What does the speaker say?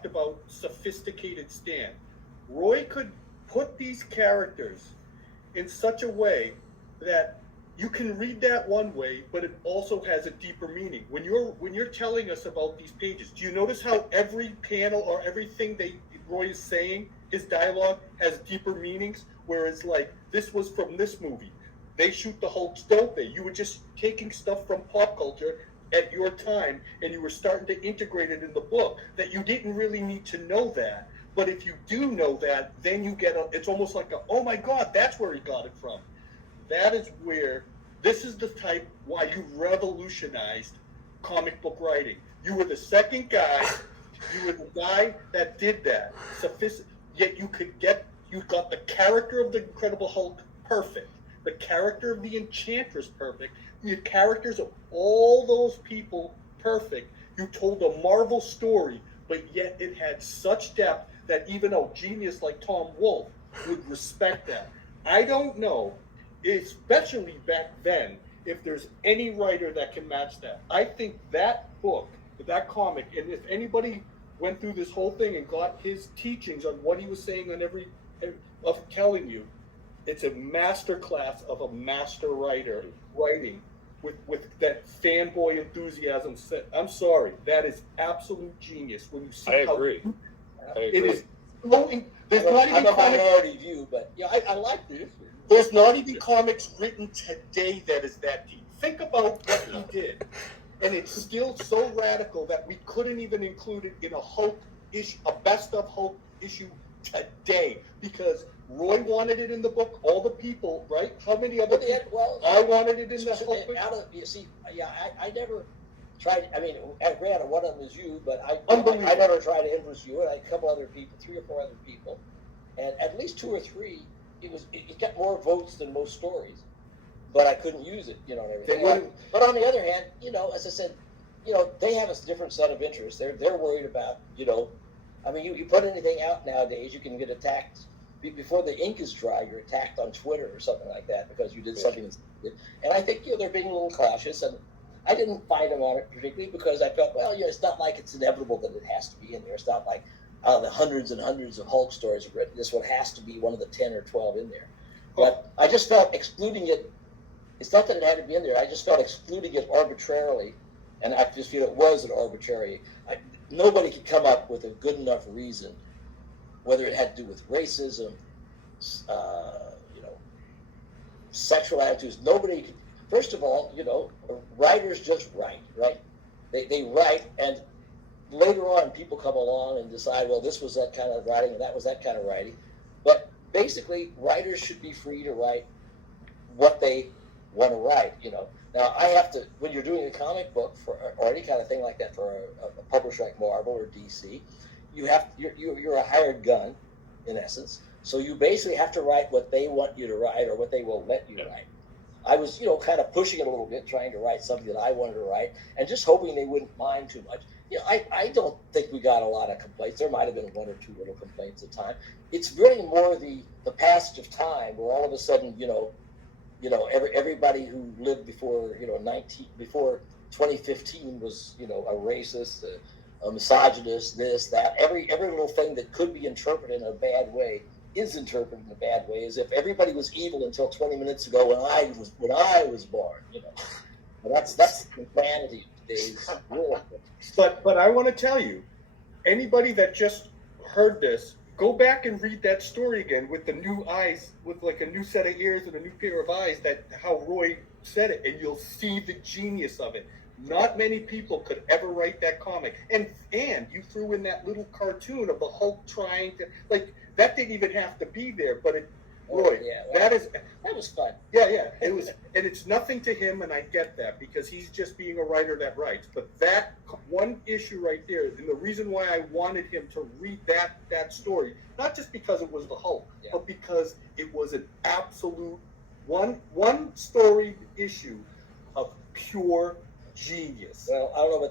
talked about sophisticated Stan. Roy could put these characters in such a way that you can read that one way, but it also has a deeper meaning. When you're telling us about these pages, do you notice how every panel or everything Roy is saying, his dialogue has deeper meanings? Whereas like this was from this movie, they shoot the Hulks, don't they? You were just taking stuff from pop culture at your time, and you were starting to integrate it in the book that you didn't really need to know that. But if you do know that, then you get it's almost like oh my God, that's where he got it from. That is where, this is the type why you revolutionized comic book writing. You were the second guy, you were the guy that did that. Yet you got the character of the Incredible Hulk perfect, the character of the Enchantress perfect, the characters of all those people perfect. You told a Marvel story, but yet it had such depth that even a genius like Tom Wolfe would respect that. I don't know, especially back then, if there's any writer that can match that. I think that book, that comic, and if anybody went through this whole thing and got his teachings on what he was saying on of telling you, it's a master class of a master writer writing with that fanboy enthusiasm. I'm sorry, that is absolute genius. When you see I agree. It is flowing. There's not even a minority view, but yeah, I like this. There's not even comics written today that is that deep. Think about what he did, and it's still so radical that we couldn't even include it in a Hulk issue, a best of Hulk issue today, because Roy wanted it in the book. All the people, right? How many other people? I wanted it in the Hulk. I never tried. I mean, granted, one of them is you, but I never tried to influence you. And a couple other people, 3 or 4 other people, and at least 2 or 3. It got more votes than most stories, but I couldn't use it, and everything. But on the other hand, as I said, they have a different set of interests. They're worried about, I mean, you put anything out nowadays, you can get attacked before the ink is dry. You're attacked on Twitter or something like that because you did something. And I think they're being a little cautious, and I didn't fight them on it particularly because I felt, well, it's not like it's inevitable that it has to be in there. It's not like out of the hundreds and hundreds of Hulk stories I've written, this one has to be one of the 10 or 12 in there. But I just felt excluding it, it's not that it had to be in there, I just felt excluding it arbitrarily, and I just feel it was an arbitrary. Nobody could come up with a good enough reason, whether it had to do with racism, sexual attitudes. Nobody could, first of all, writers just write, right? They write, and later on, people come along and decide, well, this was that kind of writing and that was that kind of writing. But basically, writers should be free to write what they want to write. Now, I have to, when you're doing a comic book or any kind of thing like that for a publisher like Marvel or DC, you're a hired gun, in essence. So you basically have to write what they want you to write or what they will let you write. I was, kind of pushing it a little bit, trying to write something that I wanted to write, and just hoping they wouldn't mind too much. I don't think we got a lot of complaints. There might have been 1 or 2 little complaints at time. It's really more the passage of time, where all of a sudden, everybody who lived before, before 2015 was, a racist, a misogynist, this, that. Every little thing that could be interpreted in a bad way is interpreted in a bad way, as if everybody was evil until 20 minutes ago when I was born. And that's insanity days. But I want to tell you, anybody that just heard this, go back and read that story again with the new eyes, with like a new set of ears and a new pair of eyes, that how Roy said it, and you'll see the genius of it. Not many people could ever write that comic. And you threw in that little cartoon of the Hulk trying to, like, that didn't even have to be there, but it, Roy, that was fun. Yeah, it was, and it's nothing to him, and I get that, because he's just being a writer that writes. But that one issue right there, and the reason why I wanted him to read that story, not just because it was the Hulk, but because it was an absolute one story issue of pure genius. Well, I don't know about